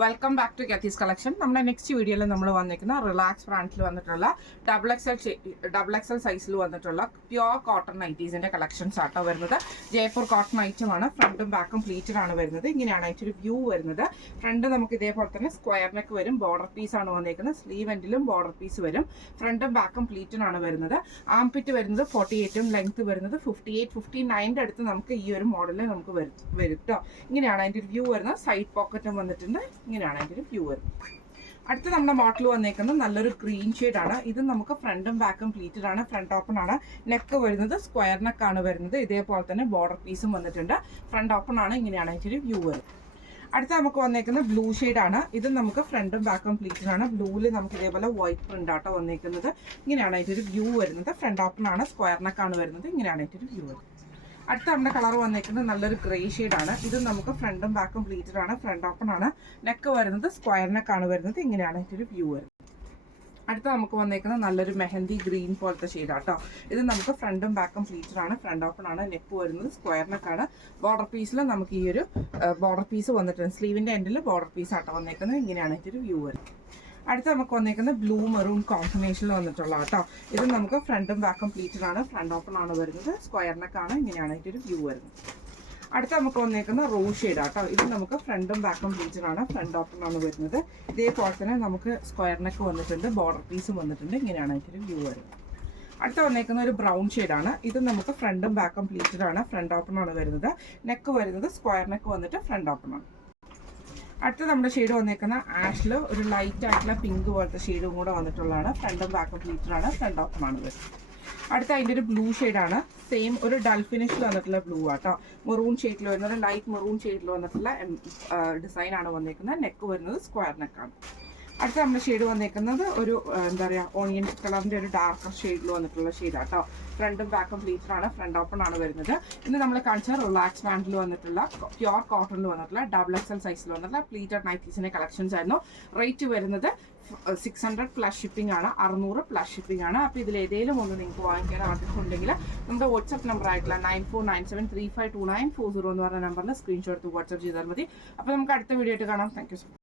Welcome back to കെത്തീസ് collection. നമ്മുടെ next വീഡിയോയിൽ നമ്മൾ വന്നിരിക്കുന്ന റിലാക്സ് ബ്രാൻഡിൽ വന്നിട്ടുള്ള ഡബിൾ എക്സൽ സൈസിൽ വന്നിട്ടുള്ള പ്യുവർ കോട്ടൺ നൈറ്റീസിന്റെ കളക്ഷൻസ് ആട്ടോ വരുന്നത്. ജയ്പൂർ കോട്ടൺ ഐറ്റമാണ്. ഫ്രണ്ടും ബാക്കും പ്ലീറ്റഡ് ആണ് വരുന്നത്. ഇങ്ങനെയാണ് അതിൻ്റെ ഒരു വ്യൂ വരുന്നത്. ഫ്രണ്ട് നമുക്ക് ഇതേപോലെ തന്നെ സ്ക്വയർ നെക്ക് വരും. ബോർഡർ പീസ് ആണ് വന്നിരിക്കുന്നത്. സ്ലീവ് എൻഡിലും ബോർഡർ പീസ് വരും. ഫ്രണ്ടും ബാക്കും പ്ലീറ്റഡ് ആണ് വരുന്നത്. ആംപിറ്റ് വരുന്നത് 48ഉം ലെങ്ത് വരുന്നത് 59ന്റെ അടുത്ത് നമുക്ക് ഈ ഒരു മോഡലിൽ നമുക്ക് വരും കേട്ടോ. ഇങ്ങനെയാണ് അതിൻ്റെ ഒരു വ്യൂ വരുന്നത്. സൈഡ് പോക്കറ്റും വന്നിട്ടുണ്ട്. ഇങ്ങനെയാണ് അതിൻ്റെ ഒരു വ്യൂ വരുന്നത്. അടുത്ത നമ്മുടെ മോഡൽ വന്നേക്കുന്നത് നല്ലൊരു ഗ്രീൻ ഷെയ്ഡാണ്. ഇത് നമുക്ക് ഫ്രണ്ടും ബാക്കും പ്ലീറ്റഡ് ആണ്. ഫ്രണ്ട് ഓപ്പൺ ആണ്. നെക്ക് വരുന്നത് സ്ക്വയർ നെക്കാണ് വരുന്നത്. ഇതേപോലെ തന്നെ ബോർഡർ പീസും വന്നിട്ടുണ്ട്. ഫ്രണ്ട് ഓപ്പൺ ആണ്. ഇങ്ങനെയാണ് അതിൻ്റെ ഒരു വ്യൂ വരുന്നത്. അടുത്ത നമുക്ക് വന്നേക്കുന്നത് ബ്ലൂ ഷെയ്ഡാണ്. ഇത് നമുക്ക് ഫ്രണ്ടും ബാക്കും പ്ലീറ്റഡ് ആണ്. ബ്ലൂവിൽ നമുക്ക് ഇതേപോലെ വൈറ്റ് പ്രിന്റ് ആട്ടോ വന്നേക്കുന്നത്. ഇങ്ങനെയാണ് അതിൻ്റെ ഒരു വ്യൂ വരുന്നത്. ഫ്രണ്ട് ഓപ്പൺ ആണ്. സ്ക്വയർ നെക്കാണ് വരുന്നത്. ഇങ്ങനെയാണ് അതിൻ്റെ ഒരു വ്യൂ വരുന്നത്. അടുത്ത നമ്മുടെ കളർ വന്നിരിക്കുന്നത് നല്ലൊരു ഗ്രേ ഷെയ്ഡാണ്. ഇത് നമുക്ക് ഫ്രണ്ടും ബാക്കും പ്ലീറ്റഡ് ആണ്. ഫ്രണ്ട് ഓപ്പൺ ആണ്. നെക്ക് വരുന്നത് സ്ക്വയർ നെക്കാണ് വരുന്നത്. ഇങ്ങനെയാണ് ഇതിൻ്റെ വ്യൂ വരുന്നത്. അടുത്ത നമുക്ക് വന്നേക്കുന്നത് നല്ലൊരു മെഹന്തി ഗ്രീൻ പോലത്തെ ഷെയ്ഡാട്ടോ. ഇത് നമുക്ക് ഫ്രണ്ടും ബാക്കും പ്ലീറ്റഡ് ആണ്. ഫ്രണ്ട് ഓപ്പൺ ആണ്. നെക്ക് വരുന്നത് സ്ക്വയർ നെക്കാണ്. ബോർഡർ പീസിൽ നമുക്ക് ഈ ഒരു ബോർഡർ പീസ് വന്നിട്ടുണ്ട്. സ്ലീവിൻ്റെ എൻഡിൽ ബോർഡർ പീസ് ആട്ടോ വന്നേക്കുന്നത്. ഇങ്ങനെയാണ് ഇതിൻ്റെ വ്യൂ വരുന്നത്. അടുത്ത നമുക്ക് വന്നേക്കുന്നത് ബ്ലൂ മെറൂൺ കോമ്പിനേഷനിൽ വന്നിട്ടുള്ള കേട്ടോ. ഇത് നമുക്ക് ഫ്രണ്ടും ബാക്കും പ്ലീറ്റഡ് ആണ്. ഫ്രണ്ട് ഓപ്പൺ ആണ് വരുന്നത്. സ്ക്വയർ നെക്കാണ്. ഇങ്ങനെയാണ് ഇതിൻ്റെ ഒരു വ്യൂ വരുന്നത്. അടുത്ത നമുക്ക് വന്നേക്കുന്ന റോസ് ഷെയ്ഡ് ആട്ടോ. ഇത് നമുക്ക് ഫ്രണ്ടും ബാക്കും പ്ലീറ്റഡ് ആണ്. ഫ്രണ്ട് ഓപ്പൺ ആണ് വരുന്നത്. ഇതേപോലെ തന്നെ നമുക്ക് സ്ക്വയർ നെക്ക് വന്നിട്ടുണ്ട്. ബോർഡർ പീസും വന്നിട്ടുണ്ട്. ഇങ്ങനെയാണ് ഇതിൻ്റെ വ്യൂ വരുന്നത്. അടുത്ത വന്നേക്കുന്ന ഒരു ബ്രൗൺ ഷെയ്ഡാണ്. ഇത് നമുക്ക് ഫ്രണ്ടും ബാക്കും പ്ലീറ്റഡ് ആണ്. ഫ്രണ്ട് ഓപ്പൺ ആണ് വരുന്നത്. നെക്ക് വരുന്നത് സ്ക്വയർ നെക്ക് വന്നിട്ട് ഫ്രണ്ട് ഓപ്പൺ ആണ്. അടുത്ത നമ്മുടെ ഷെയ്ഡ് വന്നേക്കുന്ന ആഷിൽ ഒരു ലൈറ്റ് ആയിട്ടുള്ള പിങ്ക് പോലത്തെ ഷെയ്ഡും കൂടെ വന്നിട്ടുള്ളതാണ്. ഫ്രണ്ടും ബാക്കും പ്ലീറ്റഡ് ആണ്. ഫ്രണ്ട് ഓപ്പൺ ആണ് വരുന്നത്. അടുത്ത അതിൻ്റെ ഒരു ബ്ലൂ ഷെയ്ഡാണ്. സെയിം ഒരു ഡൾ ഫിനിഷിൽ വന്നിട്ടുള്ള ബ്ലൂ ആട്ടോ. മെറൂൺ ഷെയ്ഡിൽ വരുന്ന ഒരു ലൈറ്റ് മെറൂൺ ഷെയ്ഡിൽ വന്നിട്ടുള്ള ഡിസൈൻ ആണ് വന്നേക്കുന്നത്. നെക്ക് വരുന്നത് സ്ക്വയർ നെക്കാണ്. അടുത്ത നമ്മുടെ ഷെയ്ഡ് വന്നേക്കുന്നത് ഒരു എന്താ പറയുക ഓണിയൻ കളറിൻ്റെ ഒരു ഡാർക്കർ ഷെയ്ഡിൽ വന്നിട്ടുള്ള ഷെയ്ഡാട്ടോ. ഫ്രണ്ടും ബാക്കും പ്ലീറ്റഡ് ആണ്. ഫ്രണ്ട് ഓപ്പൺ ആണ് വരുന്നത്. ഇന്ന് നമ്മൾ കാണിച്ച റിലാക്സ് ബാൻഡിൽ വന്നിട്ടുള്ള പ്യുവർ കോട്ടണിൽ വന്നിട്ടുള്ള ഡബിൾ എക്സൽ സൈസിൽ വന്നിട്ടുള്ള പ്ലീറ്റഡ് നൈറ്റീസിൻ്റെ കളക്ഷൻസ് ആയിരുന്നു. റേറ്റ് വരുന്നത് 600 പ്ലസ് ഷിപ്പിംഗ് ആണ്. 600 പ്ലസ് ഷിപ്പിംഗ് ആണ്. അപ്പോൾ ഇതിൽ ഏതെങ്കിലും ഒന്ന് നിങ്ങൾക്ക് വാങ്ങിക്കാൻ ആഗ്രഹമുണ്ടെങ്കിൽ നമ്മുടെ വാട്സ്ആപ്പ് നമ്പർ ആയിട്ടുള്ള 9497352940 എന്ന് പറഞ്ഞ നമ്പറിൽ സ്ക്രീൻഷോട്ട് എടുത്ത് വാട്സ്ആപ്പ് ചെയ്താൽ മതി. അപ്പോൾ നമുക്ക് അടുത്ത വീഡിയോ ആയിട്ട് കാണാം. Thank you so much.